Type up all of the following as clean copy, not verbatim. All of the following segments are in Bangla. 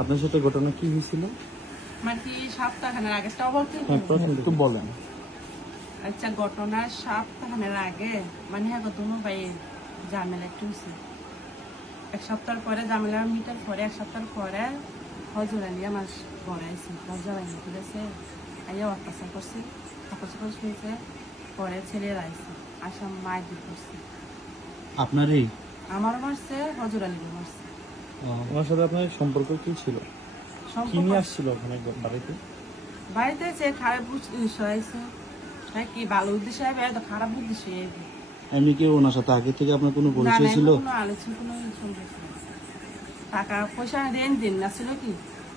আপনার সাথে ঘটনা কি হয়েছিল? মানে কি সপ্তাহখানের আগে বলতে একটু বলেন। আচ্ছা, ঘটনা সপ্তাহখানের আগে মানে হ্যাঁ দুনো ভাই ঝামেলা একটু হয়েছে। এক সপ্তাহ পরে ঝামেলা মিটার পরে এক সপ্তাহ পরে হজুর আলী আমার ঘরে আইসি দরজা বাইরে তুলেছে, আইয়া অত্যাচার করছে, অত্যাচার করে শুয়েছে। পরে ছেলেরা আইসি আসাম মায়ের দিক করছে, আপনারই? আমারও মারছে, হজুর আলীকে মারছে। ওনার সাথে আপনার সম্পর্ক কি ছিল? কি নিয়ে আসছিল ওখানে বাড়িতে? বাড়িতে যে খারাপ উদ্দেশ্য হয়েছে, হ্যাঁ কি ভালো উদ্দেশ্য হবে তো খারাপ উদ্দেশ্য হবে। এমনি কি ওনার সাথে আগে থেকে আপনার কোনো পরিচয় ছিল? কোনো আলোচনা কোনো সম্পর্ক নেই। টাকা পয়সা রেন দিন না ছিল কি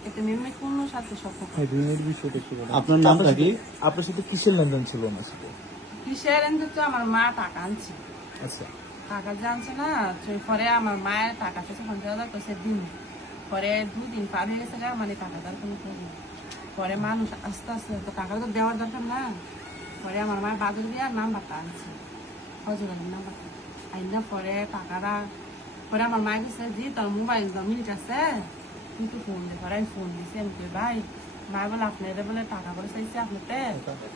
এটা মেমে কোনো সাথে সম্পর্ক ঋণের বিষয়টা ছিল। আপনার নামটা কি? আপনার সাথে কিসের লেনদেন ছিল ওনার সাথে? কিসের এনে তো আমার মা টাকা আনছে, আচ্ছা, টাকা জানছে না তো পরে আমার মায়ের টাকা চাইছে 50,000 কইছে দিন, পরে 2 দিন পার হয়ে গেছে না, মানে টাকা তার কোনো প্রয়োজন নেই। পরে মানুষ আস্তে আস্তে তো টাকা তো দেওয়ার দরকার না, পরে আমার মায়ের বাদুর দিয়ে নাম্বারটা আনছে, হজুর আলীর নাম্বারটা আইনা পরে টাকাটা পরে আমার মায়ের কাছে দি তোর মোবাইল মিনিট আছে তুই তো ফোন দে, পরে আমি ফোন দিছি, আমি কই ভাই মা বলে আপনারা বলে টাকা করে চাইছে আপনাতে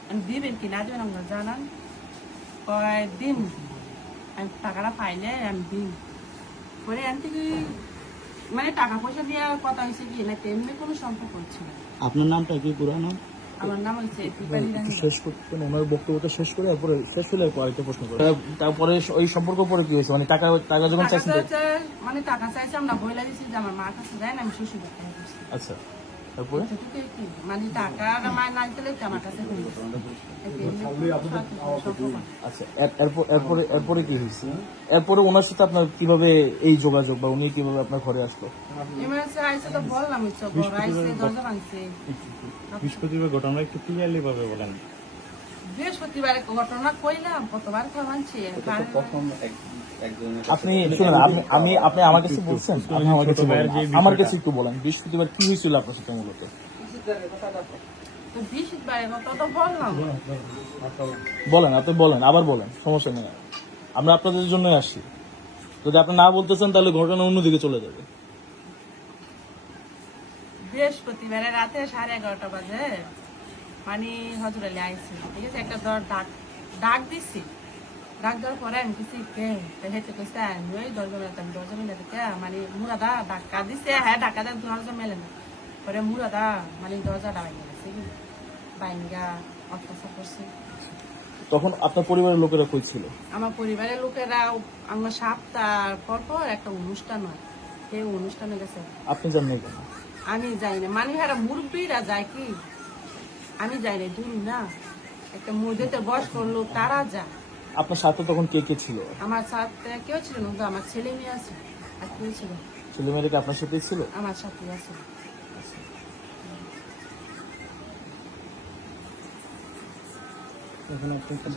আমি দিবেন কি না দিবেন আমরা জানান, কয় দিন আমি টাকাটা পাইলে আমি দিন। পরে আনতে কি মানে টাকা পয়সা দিয়ে কথা হয়েছে কি না তেমনি কোনো সম্পর্ক ছিল না। আপনার নামটা কি পুরো নাম? আমার নাম হচ্ছে দীপালি রানী। শেষ করতেন ওনার বক্তব্যটা শেষ করে তারপরে শেষ হলে আরেকটা প্রশ্ন করি। তারপরে ওই সম্পর্ক পরে কি হয়েছে? মানে টাকা টাকা যখন টাকা চাইছেন চাইছে, মানে টাকা চাইছে আমরা বইলা দিছি যে আমার মার কাছে যায় না, আমি শ্বশুর বাড়ি করছি। আচ্ছা, তারপরে এতটুকুই কি, মানে টাকা মায়ের না দিলে তো আমার কাছে ফোন দিছে। আচ্ছা, এরপরে কি হয়েছে? এরপরে ওনার সাথে আপনার কিভাবে এই যোগাযোগ বা উনি কিভাবে আপনার ঘরে আসলো? এমার্জেন্সি আইছে তো বললাম তো ঘর আইছে দরজা ভাঙছে। বৃহস্পতিবার ঘটনা একটু ক্লিয়ারলি ভাবে বলেন। বৃহস্পতিবারে ঘটনা কইলাম কতবার ঘর ভাঙছে। আপনি শুনুন, আপনি আমার কাছে বলছেন, আপনি আমার কাছে বলেন, আমার কাছে একটু বলেন বৃহস্পতিবার কি হয়েছিল আপনার সাথে মূলত? তো বৃহস্পতিবারে কথা তো বললাম। বলেন, আপনি বলেন, আবার বলেন, সমস্যা নেই। আমরা আপনাদের জন্য আসি, যদি আপনি না বলতেছেন তাহলে ঘটনা অন্যদিকে চলে যাবে। বৃহস্পতিবারে রাতে 11:30 বাজে মানে হজুর আলী আইছে, ঠিক আছে, একটা ডাক দিচ্ছি, ডাক দেওয়ার পরে আমি কিছু হেঁটে কইছে আমি ওই দরজা মেলাতে, আমি দরজা মেলাতে মানে মুরাদা ধাক্কা দিছে, হ্যাঁ ধাক্কা দেয় দরজা মেলে না, পরে মুরাদা মানে দরজাটা বাইঙ্গা গেছে, বাইঙ্গা অত্যাচার করছে। তখন আপনার পরিবারের লোকেরা কই ছিল? আমার পরিবারের লোকেরা আমার সপ্তাহ পর পর একটা অনুষ্ঠান হয়, সেই অনুষ্ঠানে গেছে। আপনি জানেন কেন? আমি যাই না, মানে এরা মুরব্বীরা যায় কি, আমি যাই না, দূর না, একটা মধ্যে বয়স্ক লোক তারা যায়। আপনার সাথে তখন কে কে ছিল? আমার সাথে কেউ ছিল না, তো আমার ছেলে মেয়ে আছে, আর কেউ ছিল না। ছেলে মেয়েরা কি আপনার সাথেই ছিল? আমার সাথে আছে।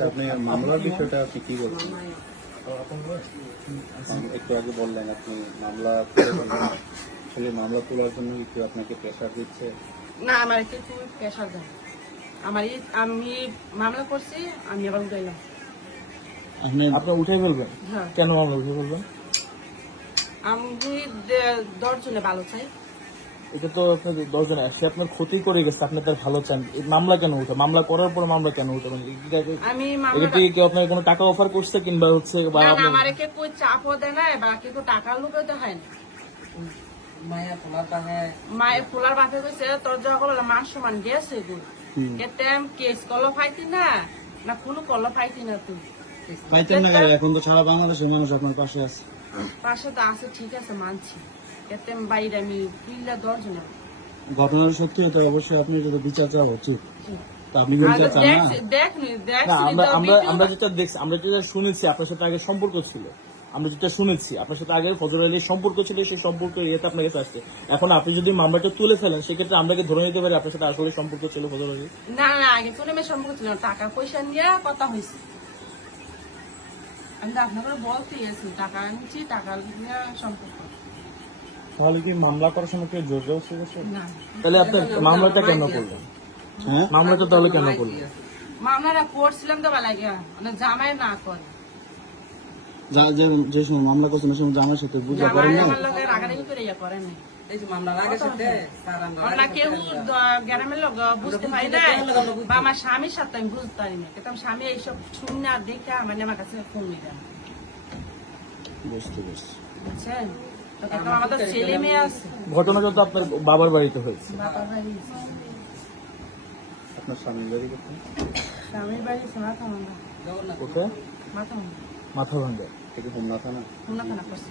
আপনি মামলার বিষয়টা আপনি কি বলছেন? একটু আগে বললেন আপনি মামলা আসলে মামলা তোলার জন্য কি আপনাকে প্রেশার দিচ্ছে? না, আমার কিছু প্রেশার দেয়, আমি মামলা করছি, আমি আবার উঠাইলাম। আপনার উঠে ফেলবেন? হ্যাঁ, কেন মামলা উঠে ফেলবেন? আমি 10 জনে ভালো চাই। এটা তো আপনার 10 জন সে আপনার ক্ষতি করে গেছে, আপনি তার ভালো চান, এই মামলা কেন উঠে? মামলা করার পর মামলা কেন উঠে? মানে আমি এটা কি কেউ আপনাকে কোনো টাকা অফার করছে কিংবা হচ্ছে বা আপনার আমার কই চাপও দেয় না, বা কেউ টাকার লোকে তো হয় না। মায়ের ফুলার বাপে কইছে তোর যখন মাস সমান গেছে তুই এতে কেস কল ফাইতি না, না কোনো কল ফাইতি না, তুই পাইতেন না? এখন তো সারা বাংলাদেশের মানুষ আপনার পাশে আছে। পাশে তো আছে, ঠিক আছে মানছি, এতে বাইরে আমি পিল্লা 10 জন। ঘটনার সত্যি হতে অবশ্যই আপনি যদি বিচার চাওয়া উচিত, তা আপনি কি বিচার চান না? না, আমরা যেটা দেখছি, আমরা যেটা শুনেছি আপনার সাথে আগে সম্পর্ক ছিল, আমরা যেটা শুনেছি আপনার সাথে আগে ফজর আলীর সম্পর্ক ছিল, সেই সম্পর্কের ইয়েতে আপনার কাছে আসছে। এখন আপনি যদি মামলাটা তুলে ফেলেন সেক্ষেত্রে আমরা কি ধরে নিতে পারি আপনার সাথে আসলে সম্পর্ক ছিল ফজর আলী? না না, আগে তুলে মেয়ে সম্পর্ক ছিল না, টাকা পয়সা নিয়ে কথা হয়েছে। আমি তো আপনাকে বলতে গেছি টাকা আনছি, টাকা নিয়ে সম্পর্ক। তাহলে কি মামলা করার সময় কেউ জোর জবরদস্তি করছে? না, তাহলে আপনার মামলাটা কেন করলেন? হ্যাঁ, মামলাটা তাহলে কেন করলেন? মামলাটা করছিলাম তো লাগে মানে জামাই না করে, যে সময় মামলা করছেন সেই সময় জামার সাথে বুঝা করেন জামাই না? আমার লগে রাগারাগি করে ইয়া করে না। আমরা কেউ গ্রামের লোক বুঝতে পারি না বা আমার স্বামীর সাথে আমি বুঝতে পারি না কিন্তু আমার স্বামী এইসব শুনে আর দেখে আমার কাছে ফোন নিলাম বুঝতে পারছি। বুঝছেন তো কিন্তু আমাদের ছেলে মেয়ে আছে ঘটনাটা তো আপনার বাবার বাড়িতে হয়েছে। বাবার বাড়ি আছে। আপনার স্বামীর বাড়ি কোথায়? স্বামীর বাড়ি আছে মাথা ভাঙ্গা কোথায়? মাথা ভাঙ্গা মাথা ভাঙ্গা। থেকে হোমনা থানা? খুলনা থানা করছি